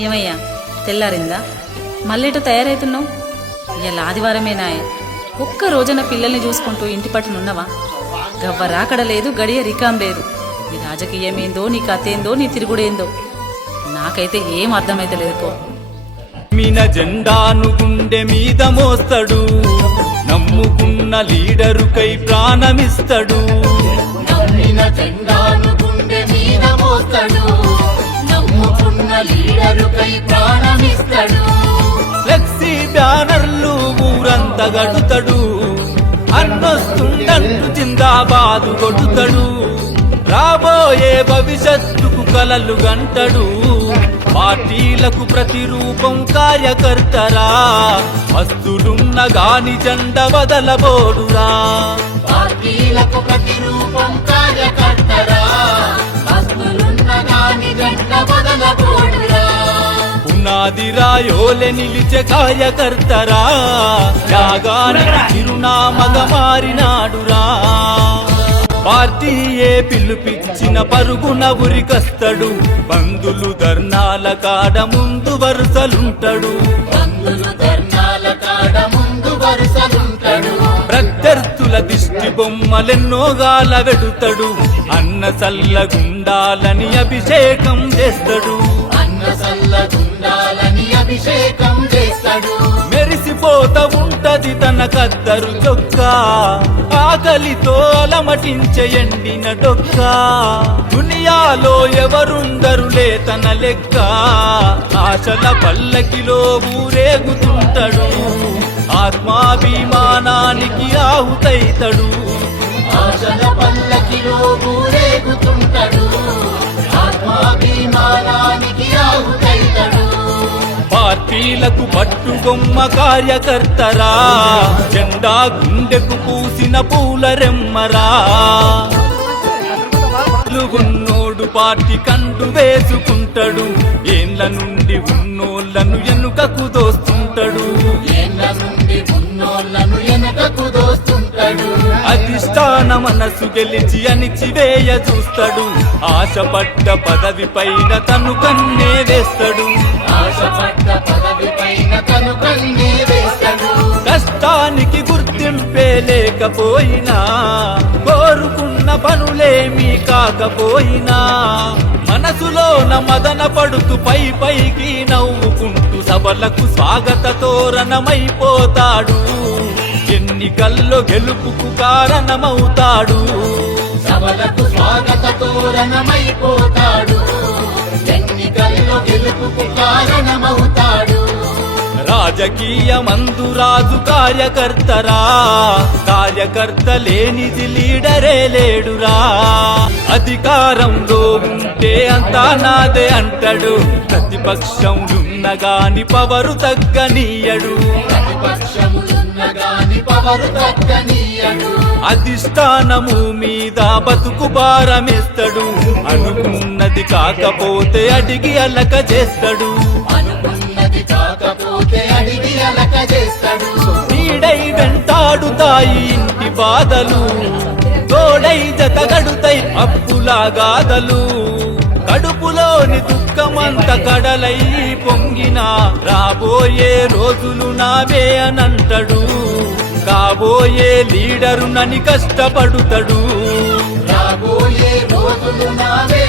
ఏమయ్యా తెల్లారిందా? మళ్ళేటో తయారైతున్నావు? ఇలా ఆదివారమేనాయ, ఒక్క రోజున పిల్లల్ని చూసుకుంటూ ఇంటి పట్టునున్నవా? గవ్వ రాకడ లేదు, గడియ రికాం లేదు. నీ రాజకీయమేందో, నీ కథేందో, నీ తిరుగుడేందో నాకైతే ఏం అర్థమైతే లేదు పో. మీన జెండాను గుండె మీద మోస్తాడు, నమ్ముకున్న లీడరుకై ప్రాణమిస్తాడు. నమ్మిన జెండాను గుండె మీద మోస్తాడు, నమ్ముకున్న లీడరుకై ప్రాణమిస్తాడు. ఫ్లెక్సీ బ్యానర్లు ఊరంతా గడుతాడు, అన్నొస్తుండంటూ జిందాబాదు కొడుతాడు. రాబోయే భవిష్యత్తుకు కలలు గంటడు, పార్టీలకు ప్రతిరూపం కార్యకర్తరా. వస్తులున్న గాని జెండ వదలబోడురా. పార్టీలకు ప్రతిరూపం కార్యకర్తరా, వస్తులున్న గాని జెండ వదలబోడురా. పునాది రాయోలే నిలిచే కార్యకర్తరా, త్యాగానికి చిరునామగా మారినాడురా. పార్టీయే పిలుపిచ్చిన పరుగున ఉరికస్తాడు, బంధులు ధర్నాల కాడ ముందు వరుసలుంటాడు. ప్రత్యర్థుల దిష్టి బొమ్మలెన్నో గాల వెడుతాడు, అన్న సల్లగుండాలని అభిషేకం చేస్తాడు. మెరిసిపోత ఉంటది తన కద్దరు చొక్కా, ఆకలితో అలమటించే ఎండిన డొక్క. దునియాలో ఎవరుండరులే తన లెక్క, ఆశల పల్లకిలో ఊరేగుతుంటాడు. ఆత్మాభిమానానికి ఆహుతైతడు, ఆశల పల్లకిలో ఊరేగుతుంటాడు. ఆత్మాభిమానానికి ఆహుతైతడు. పార్టీలకు పట్టుగొమ్మ కార్యకర్తరా, జెండా గుండెకు పూసిన పూల రెమ్మరా. ఉన్నోడు పార్టీ కండు వేసుకుంటాడు, ఏళ్ళ నుండి ఉన్నోళ్లను ఎనుకకు దోస్తుంటాడు. అధిష్టాన మనసు గెలిచి అణిచివేయ చూస్తాడు, ఆశపడ్డ పదవి పైన తను కన్నే వేస్తాడు. కష్టానికి గుర్తింపే లేకపోయినా, కోరుకున్న పనులేమీ కాకపోయినా, మనసులోన మదన పడుతూ పైకి నవ్వుకుంటూ సభలకు స్వాగత తోరణమైపోతాడు. ఎన్నికల్లో గెలుపుకు కారణమవుతాడు, సభలకు స్వాగత తోరణమైపోతాడు. ఎన్నికల్లో గెలుపుకు కారణమవుతాడు. రాజకీయమందు రాజు కార్యకర్తరా, కార్యకర్త లేనిది లీడరే లేడురా. అధికారంలో ఉంటే అంతా నాదే అంటాడు, ప్రతిపక్షంలున్న గాని పవరు తగ్గనీయడు. అధిష్టానము మీద బతుకు భారమేస్తాడు, అనుకున్నది కాకపోతే అడిగి అలక చేస్తాడు. నీడై వెంటాడుతాయి ఇంటి బాధలు, తోడై జతగడుతాయి అప్పులాగాదలు. కడుపులోని దుఃఖమంత కడలై పొంగిన, రాబోయే రోజులు నావే అనంటాడు. కాబోయే లీడరు నని కష్టపడుతాడు, రాబోయే రోజులు నావే